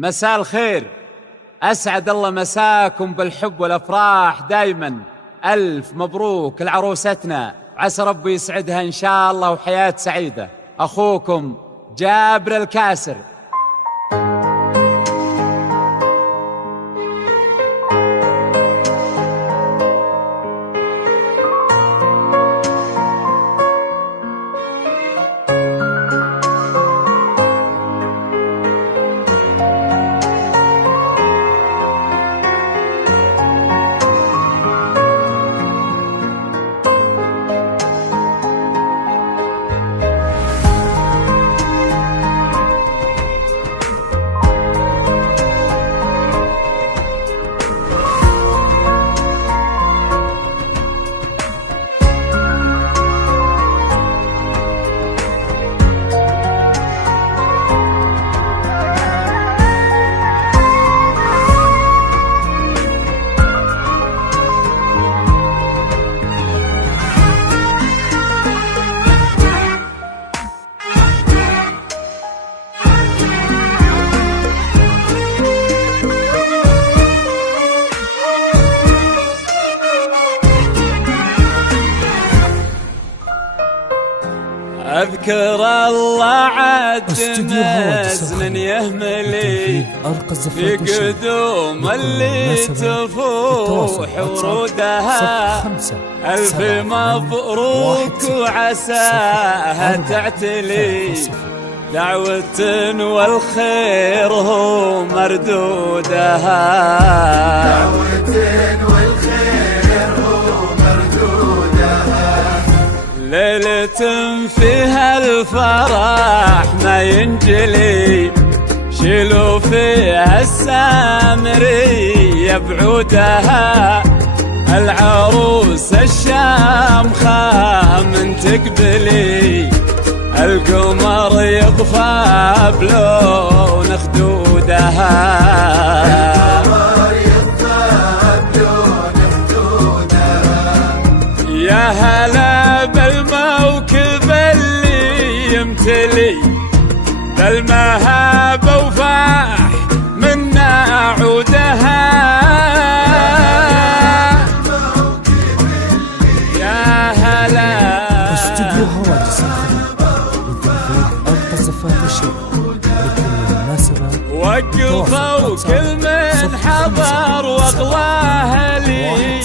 مساء الخير، أسعد الله مساكم بالحب والأفراح دايما. ألف مبروك لعروستنا، عسى ربي يسعدها إن شاء الله وحياة سعيدة. أخوكم جابر الكاسر. أذكر الله عد مزن يهملي في قدوم اللي تفوح ورودها. ألف مبروك وعساها تعتلي، دعوة والخير هو مردودها. ليلة فيها الفرح ما ينجلي، شيلوا فيها السامرية بعودها. العروس الشامخة من تقبلي، القمر يطفى بلون خدودها. يا هلا بالموكب اللي يمتلي، بالمهابة وفاح منا عودها. يا هلا استوديو هواجس أرقى زفات الشرق لكل مناسبة. وقفوا كل من حضر واغلاه لي،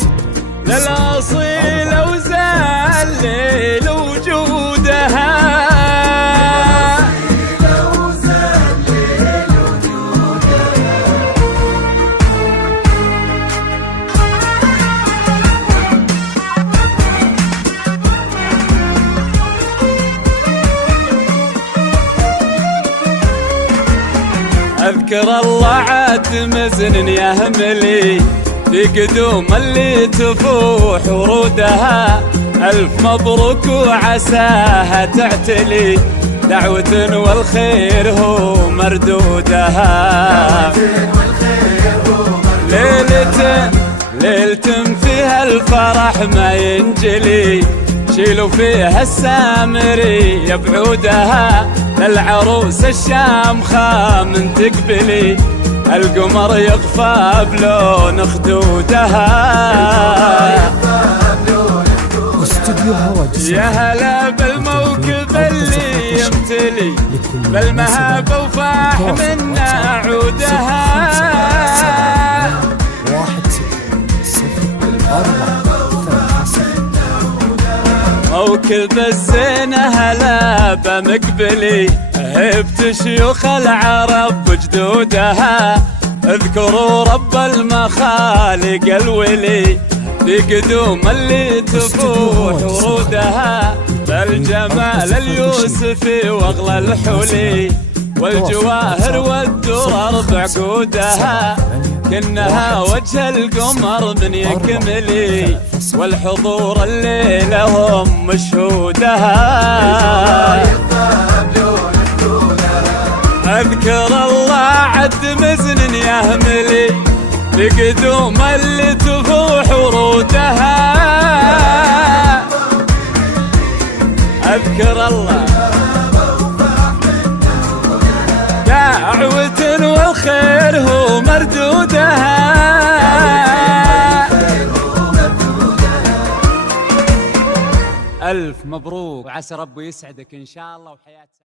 للأصيل وزال وجودها. أذكر الله عد مزن يهملي، في قدوم اللي تفوح ورودها. ألف مبروك وعساها تعتلي، دعوة والخير هو مردودها. ليلة فيها الفرح ما ينجلي، شيلوا فيها السامرية بعودها. للعروس الشامخة من تقبلي، القمر يطفى بلون خدودها. استوديو هواجس. يا هلا بالموكب اللي يمتلي، بالمهابة وفاح منا عودها. 1-0-4-3-0 موكب الزينة هلا بمقبلي، هبت شيوخ العرب بجدودها. اذكروا رب المخالق الولي، في قدوم اللي تفوح ورودها. بالجمال اليوسفي واغلى الحلي، والجواهر والدرر بعقودها. كنها وجه القمر من يكملي، والحضور الليلة هم مشهودها. أذكر الله عد مزن يهملي، بقدوم اللي تفوح ورودها. أذكر الله دعوة والخير هو مردودها. ألف مبروك وعسى ربي يسعدك إن شاء الله وحياة